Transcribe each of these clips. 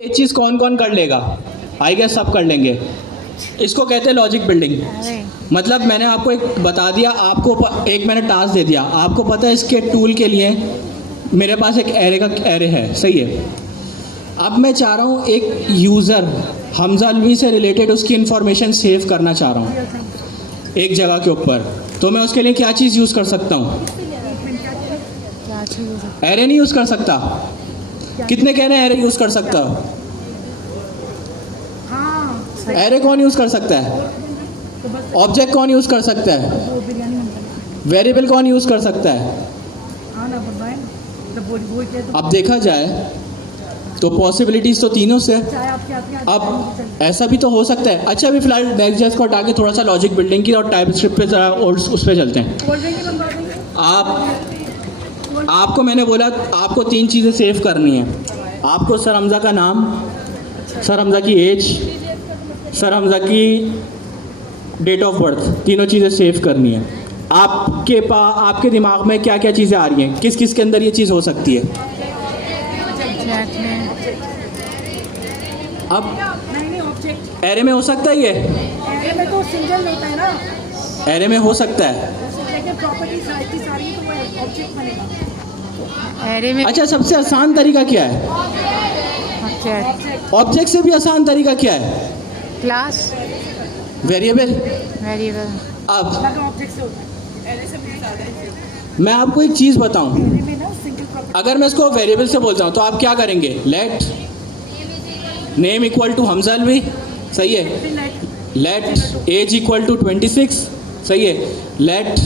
ये चीज़ कौन कौन कर लेगा? आई गेस सब कर लेंगे। इसको कहते हैं लॉजिक बिल्डिंग। मतलब मैंने आपको एक बता दिया, आपको एक मैंने टास्क दे दिया, आपको पता है इसके टूल के लिए मेरे पास एक एरे है, सही है। अब मैं चाह रहा हूँ एक यूज़र हमजा अलवी से रिलेटेड उसकी इन्फॉर्मेशन सेव करना चाह रहा हूँ एक जगह के ऊपर, तो मैं उसके लिए क्या चीज़ यूज़ कर सकता हूँ? एरे नहीं यूज़ कर सकता? कितने कह रहे हैं एरे यूज़ कर सकता? एरे कौन यूज़ कर सकता है? ऑब्जेक्ट कौन यूज़ कर सकता है? वेरिएबल कौन यूज़ कर सकता है? अब देखा जाए तो पॉसिबिलिटीज़ तो तीनों से। अब ऐसा भी तो हो सकता है। अच्छा, अभी फिलहाल नेक्स्ट.जेएस को हटा के थोड़ा सा लॉजिक बिल्डिंग की और टाइपस्क्रिप्ट पे ज़रा और उस पर चलते हैं। आपको मैंने बोला आपको तीन चीज़ें सेव करनी है। आपको सर हमजा का नाम, सर हमजा की एज, सर हमजा की डेट ऑफ बर्थ, तीनों चीज़ें सेव करनी है। आपके दिमाग में क्या क्या चीज़ें आ रही हैं? किस किस के अंदर ये चीज़ हो सकती है? अब एरे में हो सकता है ये? एरे में तो सिंगल होता है ना। एरे में हो सकता है। लेकिन प्रॉपर्टी सारी तो वो ऑब्जेक्ट बनेगा एरे में। अच्छा, सबसे आसान तरीका क्या है? ऑब्जेक्ट से भी आसान तरीका क्या है? Class, variable. अब ऑब्जेक्ट से होता है। एरे से भी ज़्यादा है। मैं आपको एक चीज़ बताऊं, एरे में ना सिंगल प्रॉपर्टी। अगर मैं इसको वेरिएबल से बोलता हूं तो आप क्या करेंगे? Let name equal to Hamza Alvi, सही है। लेट एज इक्वल टू 26, सही है। लेट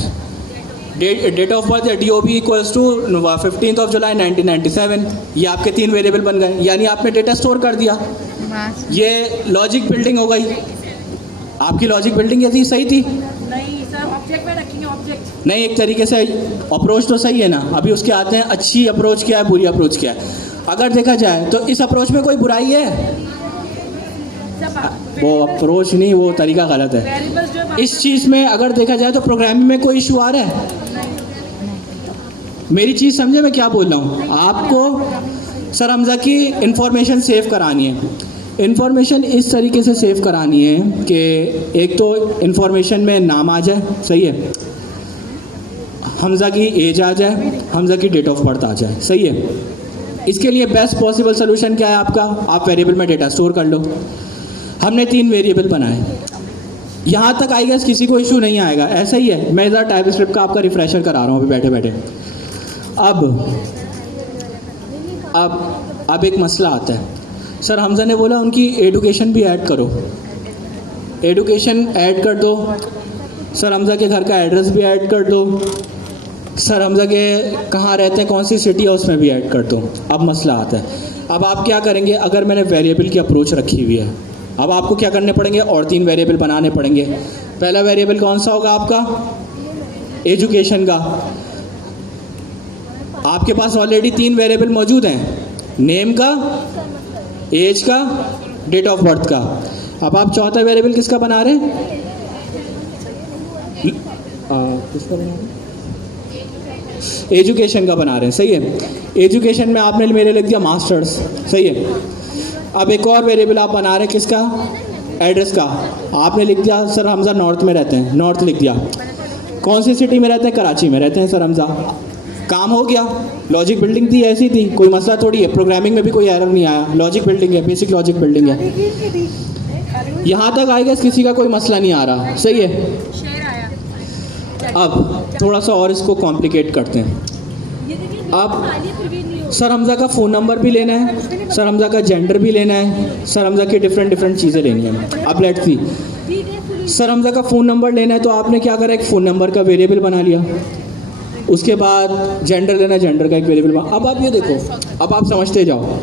डेट ऑफ बर्थ या DOB इक्वल्स टू 15 जुलाई 1997। ये आपके तीन वेरिएबल बन गए, यानी आपने डेटा स्टोर कर दिया। ये लॉजिक बिल्डिंग हो गई। आपकी लॉजिक बिल्डिंग ये थी, सही थी? नहीं सर, ऑब्जेक्ट में रखेंगे ऑब्जेक्ट। नहीं, एक तरीके से अप्रोच तो सही है ना। अभी उसके आते हैं अच्छी अप्रोच क्या है, बुरी अप्रोच क्या है। अगर देखा जाए तो इस अप्रोच में कोई बुराई है? वो अप्रोच नहीं, वो तरीका गलत है। इस चीज़ में अगर देखा जाए तो प्रोग्रामिंग में कोई इशू आ रहा है? मेरी चीज़ समझे मैं क्या बोल रहा हूँ? आपको सर हमजा की इंफॉर्मेशन सेव करानी है। इंफॉर्मेशन इस तरीके से सेव करानी है कि एक तो इंफॉर्मेशन में नाम आ जाए, सही है, हमजा की एज आ जाए, हमजा की डेट ऑफ बर्थ आ जाए, सही है। इसके लिए बेस्ट पॉसिबल सोल्यूशन क्या है आपका? आप वेरिएबल में डेटा स्टोर कर लो। हमने तीन वेरिएबल बनाए, यहाँ तक आई गेस किसी को इशू नहीं आएगा, ऐसा ही है। मैं ज़रा टाइपस्क्रिप्ट का आपका रिफ्रेशर करा रहा हूँ अभी बैठे बैठे। अब एक मसला आता है। सर हमजा ने बोला उनकी एडुकेशन भी ऐड करो। एडुकेशन ऐड कर दो, सर हमजा के घर का एड्रेस भी ऐड कर दो, सर हमजा के कहाँ रहते हैं, कौन सी सिटी है उसमें भी ऐड कर दो। अब मसला आता है, अब आप क्या करेंगे? अगर मैंने वेरिएबल की अप्रोच रखी हुई है, अब आपको क्या करने पड़ेंगे? और तीन वेरिएबल बनाने पड़ेंगे। पहला वेरिएबल कौन सा होगा आपका? एजुकेशन का। आपके पास ऑलरेडी तीन वेरिएबल मौजूद हैं, नेम का, एज का, डेट ऑफ बर्थ का। अब आप चौथा वेरिएबल किसका बना रहे हैं? किसका बना रहे हैं? एजुकेशन का बना रहे हैं, सही है। एजुकेशन में आपने मेरे लिख दिया मास्टर्स, सही है। अब एक और वेरिएबल आप बना रहे हैं किसका? एड्रेस का। आपने लिख दिया सर हमजा नॉर्थ में रहते हैं, नॉर्थ लिख दिया। कौन सी सिटी में रहते हैं? कराची में रहते हैं सर हमजा। काम हो गया। लॉजिक बिल्डिंग थी, ऐसी थी, कोई मसला थोड़ी है। प्रोग्रामिंग में भी कोई एरर नहीं आया, लॉजिक बिल्डिंग है, बेसिक लॉजिक बिल्डिंग है। यहाँ तक आएगा किसी का कोई मसला नहीं आ रहा, सही है। अब थोड़ा सा और इसको कॉम्प्लिकेट करते हैं। अब सर हमजा का फ़ोन नंबर भी लेना है, सर हमजा का जेंडर भी लेना है, सर हमजा की डिफरेंट चीज़ें लेनी है। अब लेट्स सी, सर हमजा का फ़ोन नंबर लेना है तो आपने क्या करा? एक फ़ोन नंबर का वेरिएबल बना लिया। उसके बाद जेंडर लेना, जेंडर का एक वेरिएबल बना। अब आप ये देखो, अब आप समझते जाओ,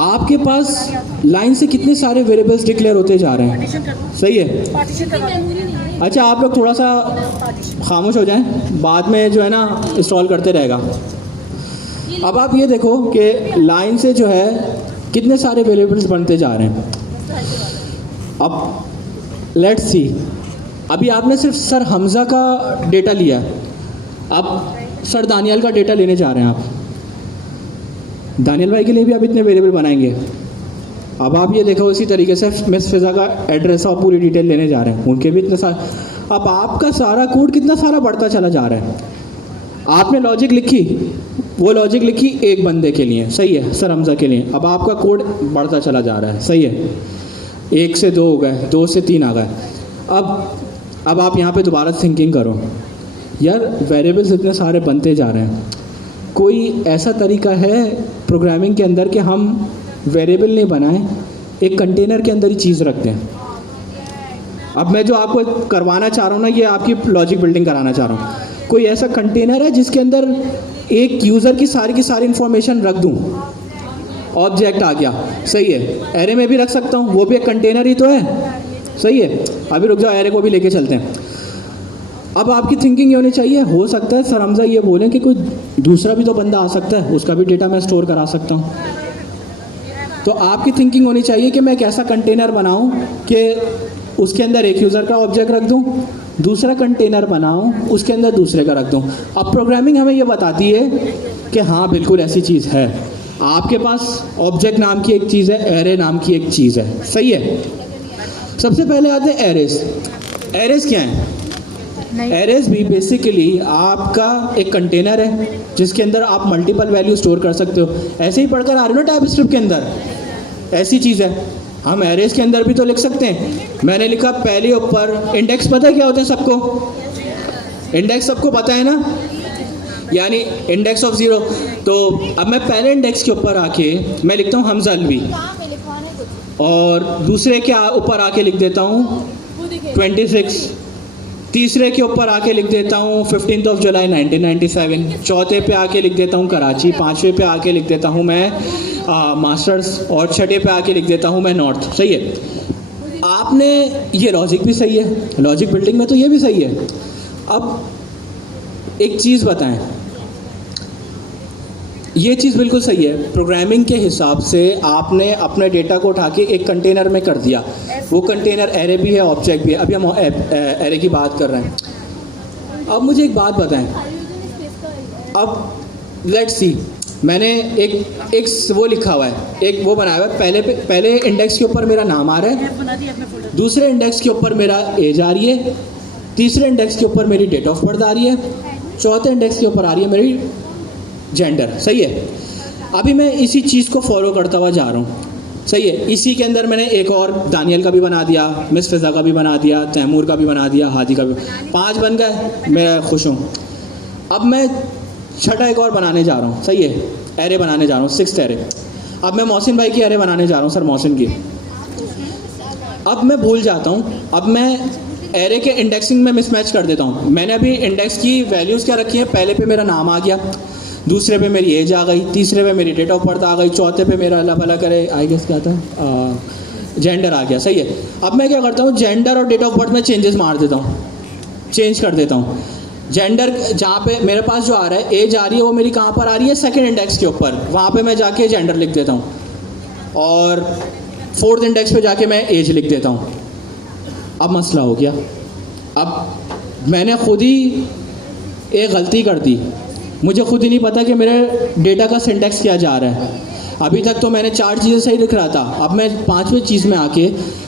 आपके पास लाइन से कितने सारे वेरिएबल्स डिक्लेयर होते जा रहे हैं, सही है। अच्छा, आप लोग थोड़ा सा खामोश हो जाएं, बाद में जो है ना इंस्टॉल करते रहेगा। अब आप ये देखो कि लाइन से जो है कितने सारे वेरिएबल्स बनते जा रहे हैं। अब लेट्स सी, अभी आपने सिर्फ सर हमजा का डेटा लिया, अब सर दानियाल का डेटा लेने जा रहे हैं आप। दानियल भाई के लिए भी आप इतने वेरिएबल बनाएंगे। अब आप ये देखो, इसी तरीके से मिस फिजा का एड्रेस और पूरी डिटेल लेने जा रहे हैं, उनके भी इतने सारे। अब आपका सारा कोड कितना सारा बढ़ता चला जा रहा है। आपने लॉजिक लिखी, वो लॉजिक लिखी एक बंदे के लिए, सही है, सर हमजा के लिए। अब आपका कोड बढ़ता चला जा रहा है, सही है, 1 से 2 हो गए, 2 से 3 आ गए। अब आप यहाँ पे दोबारा थिंकिंग करो, यार वेरिएबल्स इतने सारे बनते जा रहे हैं, कोई ऐसा तरीका है प्रोग्रामिंग के अंदर कि हम वेरिएबल नहीं बनाएं, एक कंटेनर के अंदर ही चीज़ रखते हैं। अब मैं जो आपको करवाना चाह रहा हूँ ना, ये आपकी लॉजिक बिल्डिंग कराना चाह रहा हूँ। कोई ऐसा कंटेनर है जिसके अंदर एक यूज़र की सारी इन्फॉर्मेशन रख दूँ, ऑब्जेक्ट आ गया, सही है, एरे में भी रख सकता हूँ, वो भी एक कंटेनर ही तो है, सही है। अभी रुक जाओ, एरे को भी लेके चलते हैं। अब आपकी थिंकिंग ये होनी चाहिए, हो सकता है सर हमजा ये बोलें कि कोई दूसरा भी तो बंदा आ सकता है, उसका भी डेटा मैं स्टोर करा सकता हूँ। तो आपकी थिंकिंग होनी चाहिए कि मैं एक ऐसा कंटेनर बनाऊं कि उसके अंदर एक यूज़र का ऑब्जेक्ट रख दूं, दूसरा कंटेनर बनाऊं उसके अंदर दूसरे का रख दूं। अब प्रोग्रामिंग हमें ये बताती है कि हाँ बिल्कुल ऐसी चीज़ है। आपके पास ऑब्जेक्ट नाम की एक चीज़ है, एरे नाम की एक चीज़ है, सही है। सबसे पहले आते हैं एरेस। एरेस क्या है? एरेस भी बेसिकली आपका एक कंटेनर है जिसके अंदर आप मल्टीपल वैल्यू स्टोर कर सकते हो। ऐसे ही पढ़कर आ रहे हो ना टाइपस्क्रिप्ट के अंदर, ऐसी चीज़ है। हम एरेस के अंदर भी तो लिख सकते हैं। मैंने लिखा पहले ऊपर इंडेक्स, पता है क्या होता है सबको? इंडेक्स सबको पता है ना, यानी इंडेक्स ऑफ 0। तो अब मैं पहले इंडेक्स के ऊपर आके मैं लिखता हूँ हमजा अलवी, और दूसरे के ऊपर आके लिख देता हूँ 26, तीसरे के ऊपर आके लिख देता हूँ 15 जुलाई 1997, चौथे पे आके लिख देता हूँ कराची, पाँचवें पे आके लिख देता हूँ मैं मास्टर्स, और छठे पे आके लिख देता हूँ मैं नॉर्थ, सही है। आपने ये लॉजिक भी सही है, लॉजिक बिल्डिंग में तो ये भी सही है। अब एक चीज़ बताएं, ये चीज़ बिल्कुल सही है, प्रोग्रामिंग के हिसाब से आपने अपने डेटा को उठा के एक कंटेनर में कर दिया। वो कंटेनर एरे भी है, ऑब्जेक्ट भी है। अभी हम एरे की बात कर रहे हैं। अब मुझे एक बात बताएं, अब लेट्स सी, मैंने एक वो लिखा हुआ है, एक वो बनाया हुआ है। पहले इंडेक्स के ऊपर मेरा नाम आ रहा है, दूसरे इंडेक्स के ऊपर मेरा एज आ रही है, तीसरे इंडेक्स के ऊपर मेरी डेट ऑफ बर्थ आ रही है, चौथे इंडेक्स के ऊपर आ रही है मेरी जेंडर, सही है। अभी मैं इसी चीज़ को फॉलो करता हुआ जा रहा हूँ, सही है। इसी के अंदर मैंने एक और दानियल का भी बना दिया, मिस फिजा का भी बना दिया, तैमूर का भी बना दिया, हादी का भी, 5 बन गए, मैं खुश हूँ। अब मैं छठा एक और बनाने जा रहा हूँ, सही है, एरे बनाने जा रहा हूँ, 6th एरे। अब मैं मोहसिन भाई की एरे बनाने जा रहा हूँ, सर मोहसिन की। अब मैं भूल जाता हूँ, अब मैं एरे के इंडेक्सिंग में मिसमैच कर देता हूँ। मैंने अभी इंडेक्स की वैल्यूज़ क्या रखी है, पहले पे मेरा नाम आ गया, दूसरे पे मेरी एज आ गई, तीसरे पे मेरी डेट ऑफ बर्थ आ गई, चौथे पे मेरा अल्लाह भला करे आई गेस क्या था, जेंडर आ गया, सही है। अब मैं क्या करता हूँ, जेंडर और डेट ऑफ बर्थ में चेंजेस मार देता हूँ, चेंज कर देता हूँ। जेंडर जहाँ पे मेरे पास जो आ रहा है, एज आ रही है, वो मेरी कहाँ पर आ रही है, सेकंड इंडेक्स के ऊपर, वहाँ पे मैं जाके जेंडर लिख देता हूँ, और 4th इंडेक्स पे जाके मैं एज लिख देता हूँ। अब मसला हो गया। अब मैंने खुद ही एक गलती कर दी, मुझे खुद ही नहीं पता कि मेरे डेटा का सिंटैक्स क्या जा रहा है। अभी तक तो मैंने 4 चीज़ें सही लिख रहा था, अब मैं 5वें चीज़ में आके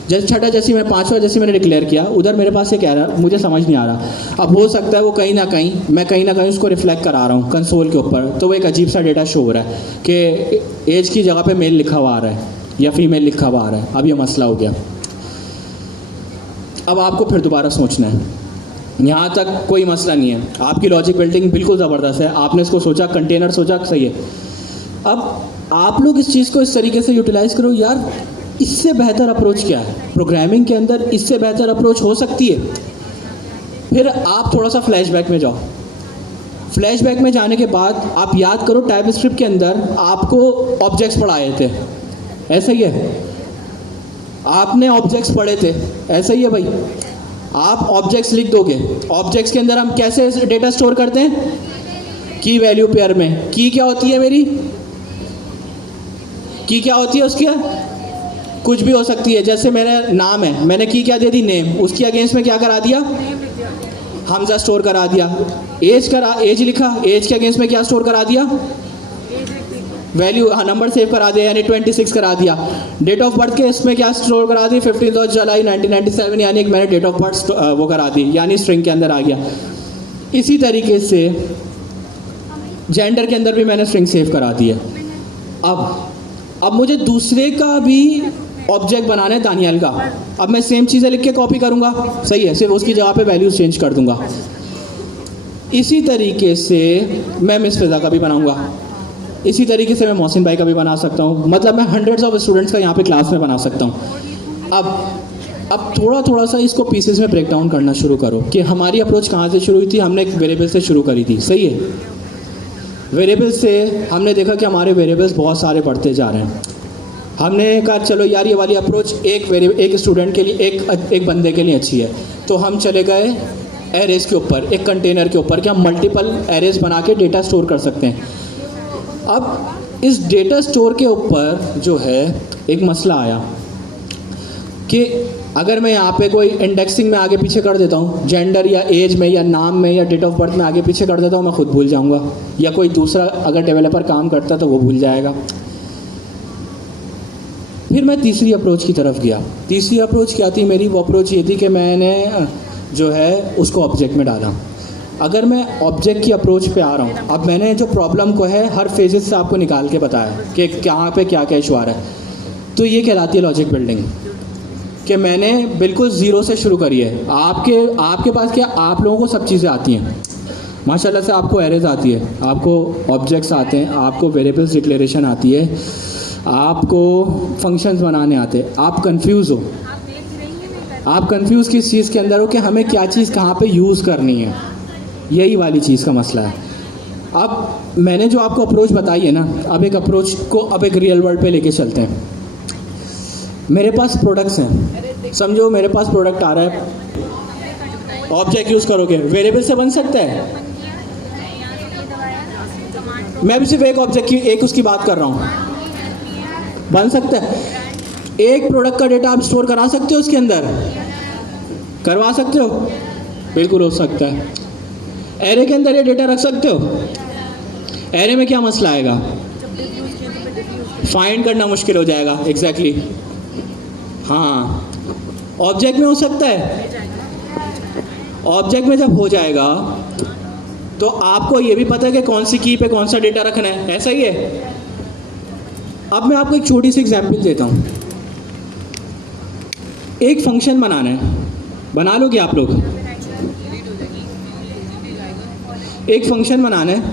जैसे छठा जैसी मैं 5वां जैसी मैंने डिक्लेयर किया, उधर मेरे पास ये कह रहा है, मुझे समझ नहीं आ रहा। अब हो सकता है वो कहीं ना कहीं मैं कहीं ना कहीं उसको रिफ्लेक्ट करा रहा हूँ कंसोल के ऊपर, तो वो एक अजीब सा डेटा शो हो रहा है कि एज की जगह पे मेल लिखा हुआ आ रहा है या फीमेल लिखा हुआ आ रहा है। अब ये मसला हो गया। अब आपको फिर दोबारा सोचना है, यहाँ तक कोई मसला नहीं है, आपकी लॉजिक बिल्डिंग बिल्कुल ज़बरदस्त है, आपने इसको सोचा, कंटेनर सोचा, सही है। अब आप लोग इस चीज़ को इस तरीके से यूटिलाइज़ करो, यार इससे बेहतर अप्रोच क्या है प्रोग्रामिंग के अंदर, इससे बेहतर अप्रोच हो सकती है। फिर आप थोड़ा सा फ्लैशबैक में जाओ। फ्लैशबैक में जाने के बाद आप याद करो, टाइपस्क्रिप्ट के अंदर आपको ऑब्जेक्ट्स पढ़ाए थे, ऐसा ही है, आपने ऑब्जेक्ट्स पढ़े थे, ऐसा ही है भाई। आप ऑब्जेक्ट्स लिख दोगे, ऑब्जेक्ट्स के अंदर हम कैसे डेटा स्टोर करते हैं, की वैल्यू पेयर में। की क्या होती है मेरी, की क्या होती है उसकी, कुछ भी हो सकती है। जैसे मेरा नाम है, मैंने की क्या दे दी, नेम, उसकी अगेंस्ट में क्या करा दिया, हमजा स्टोर करा दिया। एज लिखा, एज के अगेंस्ट में क्या स्टोर करा दिया, वैल्यू, हाँ नंबर सेव करा दिया यानी 26 करा दिया। डेट ऑफ बर्थ के इसमें क्या स्टोर करा दी 15 जुलाई 1997 यानी एक मैंने डेट ऑफ बर्थ वो करा दी यानी स्ट्रिंग के अंदर आ गया। इसी तरीके से जेंडर के अंदर भी मैंने स्ट्रिंग सेव करा दी है। अब मुझे दूसरे का भी ऑब्जेक्ट बनाना है दानियल का। अब मैं सेम चीज़ें लिख के कॉपी करूँगा, सही है, सिर्फ उसकी जगह पे वैल्यूज चेंज कर दूंगा। इसी तरीके से मैं मिस फिज़ा का भी बनाऊंगा, इसी तरीके से मैं मोहसिन भाई का भी बना सकता हूँ, मतलब मैं हंड्रेड्स ऑफ स्टूडेंट्स का यहाँ पे क्लास में बना सकता हूँ। अब थोड़ा सा इसको पीसेस में ब्रेक डाउन करना शुरू करो कि हमारी अप्रोच कहाँ से शुरू हुई थी। हमने एक वेरिएबल से शुरू करी थी, सही है। वेरिएबल से हमने देखा कि हमारे वेरिएबल्स बहुत सारे बढ़ते जा रहे हैं। हमने कहा चलो यार ये वाली अप्रोच एक स्टूडेंट के लिए एक बंदे के लिए अच्छी है, तो हम चले गए एरेज के ऊपर, एक कंटेनर के ऊपर कि हम मल्टीपल एरेज बना के डेटा स्टोर कर सकते हैं। अब इस डेटा स्टोर के ऊपर जो है एक मसला आया कि अगर मैं यहाँ पे कोई इंडेक्सिंग में आगे पीछे कर देता हूँ, जेंडर या एज में या नाम में या डेट ऑफ बर्थ में आगे पीछे कर देता हूँ, मैं खुद भूल जाऊँगा या कोई दूसरा अगर डेवलपर काम करता तो वो भूल जाएगा। फिर मैं तीसरी अप्रोच की तरफ गया। तीसरी अप्रोच क्या थी मेरी? वो अप्रोच ये थी कि मैंने जो है उसको ऑब्जेक्ट में डाला। अगर मैं ऑब्जेक्ट की अप्रोच पे आ रहा हूँ, अब मैंने जो प्रॉब्लम को है हर फेजेस से आपको निकाल के बताया कि कहाँ पे क्या क्या इशू आ रहा है, तो ये कहलाती है लॉजिक बिल्डिंग, कि मैंने बिल्कुल ज़ीरो से शुरू करी है। आपके पास क्या, आप लोगों को सब चीज़ें आती हैं माशाल्लाह से। आपको एरेज आती है, आपको ऑब्जेक्ट्स आते हैं, आपको वेरिएबल्स डिक्लेरेशन आती है, आपको फंक्शंस बनाने आते हैं। आप कंफ्यूज हो, आप कंफ्यूज किस चीज़ के अंदर हो कि हमें क्या चीज़ कहाँ पे यूज़ करनी है, यही वाली चीज़ का मसला है। अब मैंने जो आपको अप्रोच बताई है ना, अब एक अप्रोच को अब एक रियल वर्ल्ड पे लेके चलते हैं। मेरे पास प्रोडक्ट्स हैं, समझो मेरे पास प्रोडक्ट आ रहा है, ऑब्जेक्ट यूज़ करोगे, वेरिएबल से बन सकता है। मैं भी सिर्फ एक ऑब्जेक्ट की एक उसकी बात कर रहा हूँ, बन सकता है। एक प्रोडक्ट का डेटा आप स्टोर करा सकते हो उसके अंदर, करवा सकते हो, बिल्कुल हो सकता है। एरे के अंदर ये डेटा रख सकते हो। एरे में क्या मसला आएगा? फाइंड करना मुश्किल हो जाएगा। एग्जैक्टली हाँ, ऑब्जेक्ट में हो सकता है। ऑब्जेक्ट में जब हो जाएगा तो आपको ये भी पता है कि कौन सी की पे कौन सा डेटा रखना है, ऐसा ही है। अब मैं आपको एक छोटी सी एग्जांपल देता हूँ। एक फंक्शन बनाना है, बना लोगे आप लोग? एक फंक्शन बनाना है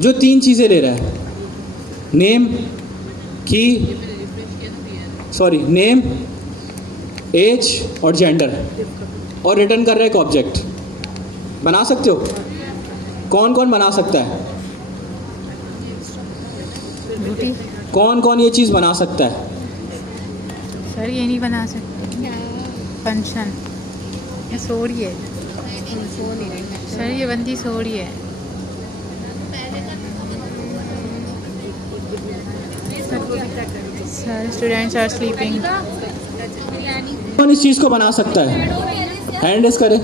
जो 3 चीज़ें ले रहा है, नेम एज और जेंडर, और रिटर्न कर रहा है एक ऑब्जेक्ट। बना सकते हो? कौन कौन बना सकता है? कौन कौन ये चीज़ बना सकता है? सर ये नहीं बना सकते फंक्शन, ये सोरी है सर, ये बंदी सोरी है सर। Students are sleeping. कौन इस चीज़ को बना सकता है? हैंड रेज करे।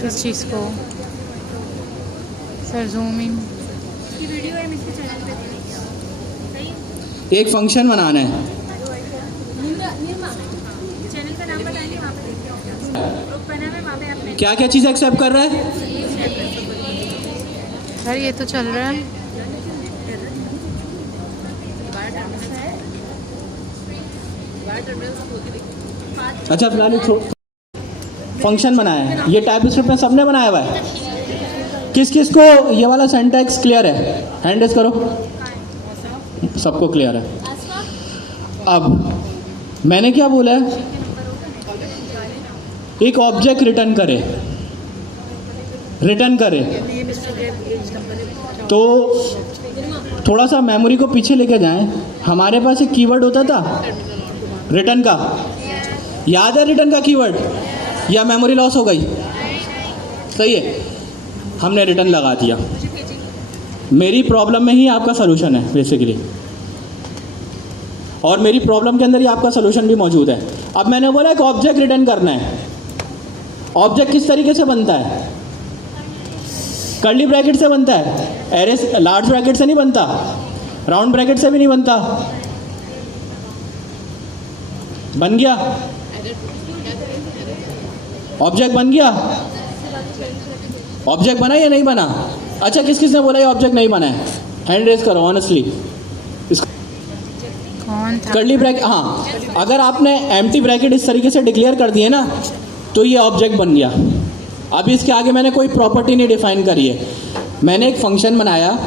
किस चीज़ को? Sir zooming. एक फंक्शन बनाना है, चैनल का नाम बताएंगे, वहाँ पे देखते हो बना है, वहाँ पे आपने क्या क्या चीज़ एक्सेप्ट कर रहा है? सर ये तो चल रहा है। अच्छा फिलहाल फंक्शन बनाया है, ये टाइप स्क्रिप्ट में सबने बनाया हुआ है। किस किस को ये वाला सिंटैक्स क्लियर है? हैंड रेज करो। सबको क्लियर है। अब मैंने क्या बोला है? एक ऑब्जेक्ट रिटर्न करे तो थोड़ा सा मेमोरी को पीछे लेके जाएं। हमारे पास एक कीवर्ड होता था रिटर्न का, याद है रिटर्न का कीवर्ड? या मेमोरी लॉस हो गई? सही है, हमने रिटर्न लगा दिया। मेरी प्रॉब्लम में ही आपका सलूशन है बेसिकली, और मेरी प्रॉब्लम के अंदर ही आपका सलूशन भी मौजूद है। अब मैंने बोला एक ऑब्जेक्ट रिटर्न करना है। ऑब्जेक्ट किस तरीके से बनता है? कर्ली ब्रैकेट से बनता है। एरेस लार्ज ब्रैकेट से नहीं बनता, राउंड ब्रैकेट से भी नहीं बनता। बन गया, ऑब्जेक्ट बन गया, ऑब्जेक्ट बना या नहीं बना? अच्छा, किस किस ने बोला ये ऑब्जेक्ट नहीं बना है? हैंड रेज करो ऑनेस्टली। कौन था? कर्ली ब्रैकेट, हाँ, अगर आपने एम्प्टी ब्रैकेट इस तरीके से डिक्लेयर कर दिए ना तो ये ऑब्जेक्ट बन गया। अभी इसके आगे मैंने कोई प्रॉपर्टी नहीं डिफाइन करी है, मैंने एक फंक्शन बनाया,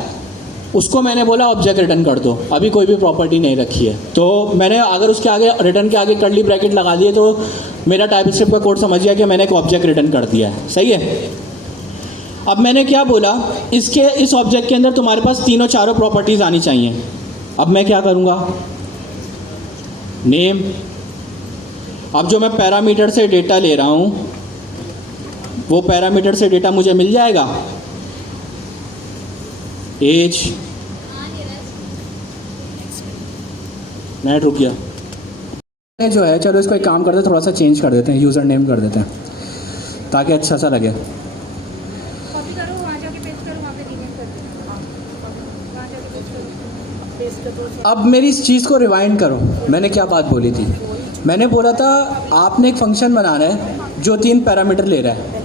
उसको मैंने बोला ऑब्जेक्ट रिटर्न कर दो, अभी कोई भी प्रॉपर्टी नहीं रखी है। तो मैंने अगर उसके आगे रिटर्न के आगे कर्ली ब्रैकेट लगा दिए तो मेरा टाइपस्क्रिप्ट का कोड समझ गया कि मैंने एक ऑब्जेक्ट रिटर्न कर दिया है। सही है। अब मैंने क्या बोला, इस ऑब्जेक्ट के अंदर तुम्हारे पास तीनों चारों प्रॉपर्टीज आनी चाहिए। अब मैं क्या करूँगा, नेम, अब जो मैं पैरामीटर से डेटा ले रहा हूँ वो पैरामीटर से डेटा मुझे मिल जाएगा। एज, नेट रुक गया जो है, चलो इसको एक काम करते हैं, थोड़ा सा चेंज कर देते हैं, यूज़र नेम कर देते हैं ताकि अच्छा सा लगे। कॉपी करो, वहाँ जाके पेस्ट करो, वहाँ पे रीनेम कर दो, वहाँ जाके पेस्ट करो। अब मेरी इस चीज़ को रिवाइंड करो, मैंने क्या बात बोली थी? मैंने बोला था आपने एक फंक्शन बनाना है जो 3 पैरामीटर ले रहा है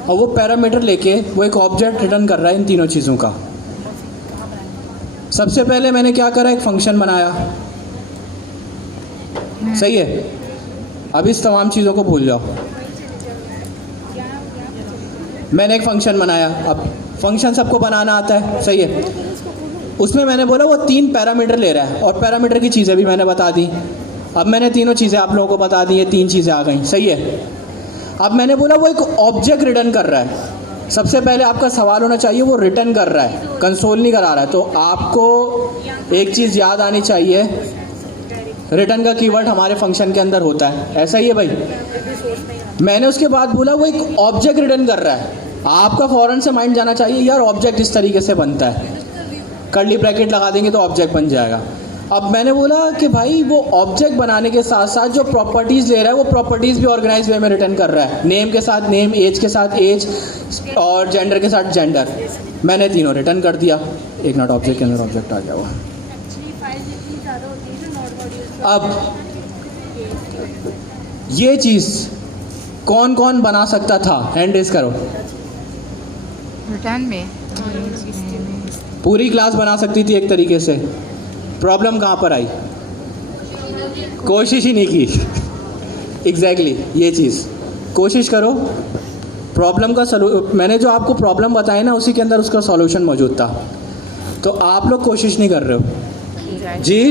और वो पैरामीटर लेके वो एक ऑब्जेक्ट रिटर्न कर रहा है इन तीनों चीज़ों का। सबसे पहले मैंने क्या करा, एक फंक्शन बनाया। सही है। अब इस तमाम चीज़ों को भूल जाओ। मैंने एक फंक्शन बनाया, अब फंक्शन सबको बनाना आता है। सही है। उसमें मैंने बोला वो 3 पैरामीटर ले रहा है और पैरामीटर की चीज़ें भी मैंने बता दी। अब मैंने तीनों चीज़ें आप लोगों को बता दी, ये 3 चीज़ें आ गई। सही है। अब मैंने बोला वो एक ऑब्जेक्ट रिटर्न कर रहा है। सबसे पहले आपका सवाल होना चाहिए वो रिटर्न कर रहा है, कंसोल नहीं करा रहा है। तो आपको एक चीज़ याद आनी चाहिए, रिटर्न का कीवर्ड हमारे फंक्शन के अंदर होता है। ऐसा ही है भाई। मैंने उसके बाद बोला वो एक ऑब्जेक्ट रिटर्न कर रहा है। आपका फ़ौरन से माइंड जाना चाहिए यार ऑब्जेक्ट इस तरीके से बनता है, कर्ली ब्रैकेट लगा देंगे तो ऑब्जेक्ट बन जाएगा। अब मैंने बोला कि भाई वो ऑब्जेक्ट बनाने के साथ साथ जो प्रॉपर्टीज़ ले रहा है वो प्रॉपर्टीज़ भी ऑर्गेनाइज वे में रिटर्न कर रहा है। नेम के साथ नेम, एज के साथ एज और जेंडर के साथ जेंडर। मैंने तीनों रिटर्न कर दिया। एक नॉट ऑब्जेक्ट के अंदर ऑब्जेक्ट आ गया हुआ। अब ये चीज़ कौन कौन बना सकता था? हैंड रेज करो। रिटर्न में पूरी क्लास बना सकती थी एक तरीके से। प्रॉब्लम कहाँ पर आई? कोशिश ही नहीं की। एग्जैक्टली ये चीज़ कोशिश करो। प्रॉब्लम का मैंने जो आपको प्रॉब्लम बताई ना उसी के अंदर उसका सॉल्यूशन मौजूद था, तो आप लोग कोशिश नहीं कर रहे हो। जी